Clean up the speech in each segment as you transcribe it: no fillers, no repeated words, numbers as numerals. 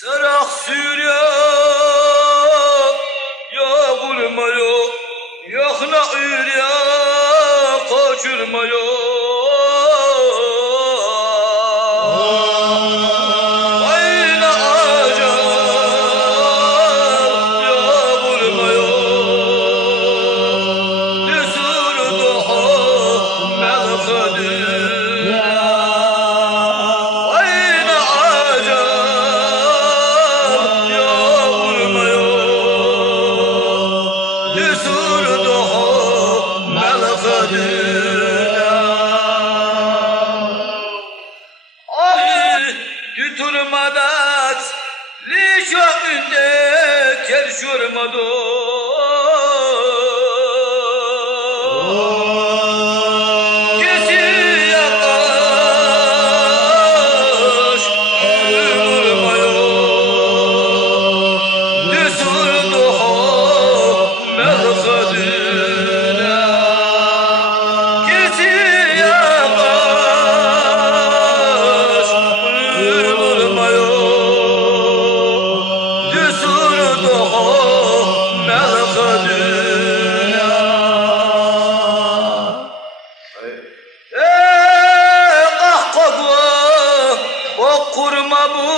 Serah Sürya ya vurma yok, yakna ürya kaçırma yok. Ayna acab ya vurma yok, Resul duha melkadir. Ayna acab ya vurma yok, Resul duha melkadir. Götürmedat Lişa önde kerşurmadı. Kesi yakaş vurmayo, Resul duha melkadir. Kesi yakaş vurmayo, Resul duha melkadir. Kurma bu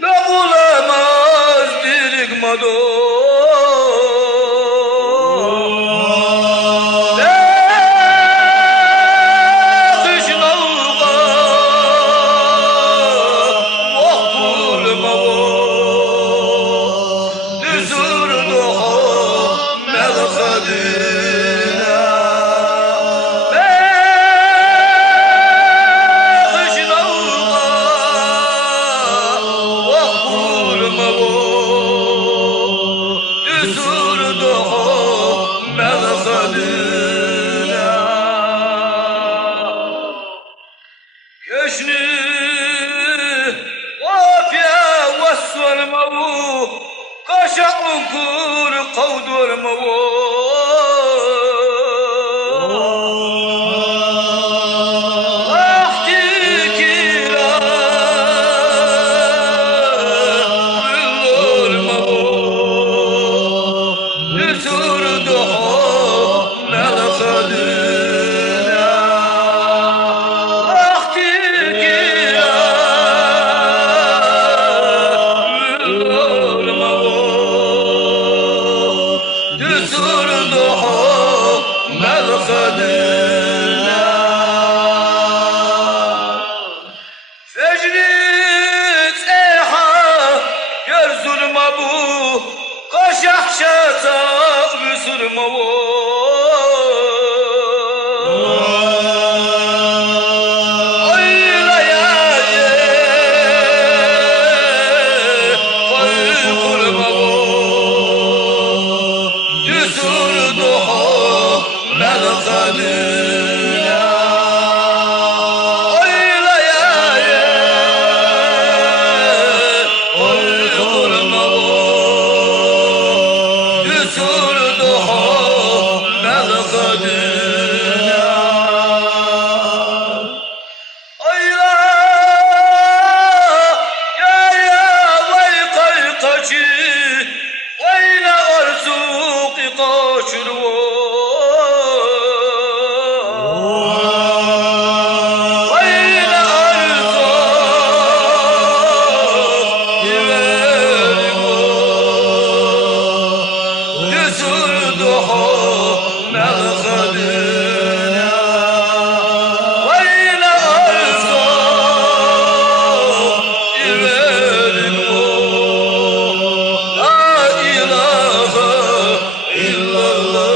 ne bulamaz dirikmado. Keşni vafya vassalmavu, kaşa unkur kavdurmavu. Kaşah şata vüsurma bu. Ayla ya ye faykurma bu, Resul duha melkadir. Ayla ya ye faykurma bu, Resul duha melkadir. Ayla ya vay kaçı, ayla arzuki kaçırvo. Ayla arzuki vervo, Resul duha melkadir. Ayla arzuki vervo, la ilahe illallah.